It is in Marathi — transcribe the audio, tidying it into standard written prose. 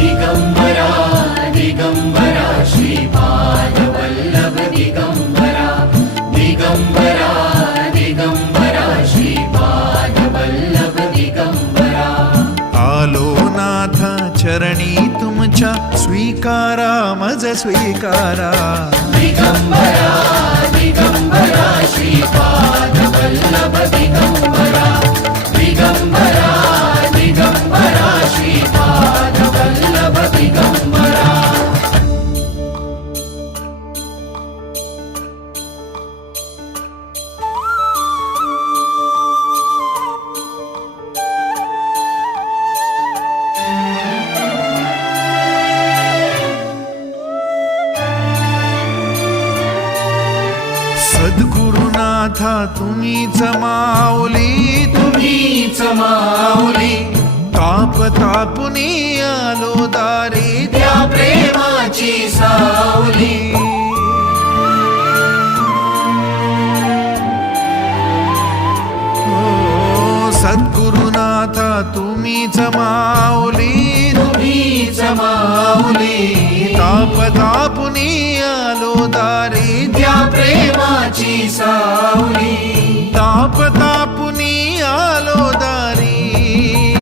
दिगंबरा दिगंबरा श्रीपाद वल्लभ दिगंबरा दिगंबरा दिगंबरा श्रीपाद वल्लभ दिगंबरा आलो नाथ चरणी तुमच्या स्वीकारा मज स्वीकारा दिगंबरा दिगंबरा श्रीपाद वल्लभ दिगंबरा दिगंबरा दिगंबरा श्रीपाद वल्लभ दिगंबरा सद्गुरुनाथा तुम्हीच माऊली तुम्हीच माऊली ताप तापुनी आलो दारी त्या प्रेमाची सावली सद्गुरुनाथा तुम्हीच माऊली तुम्हीच माऊली ताप तापुनी आलो दारी त्या प्रेमाची सावली ताप तापुनी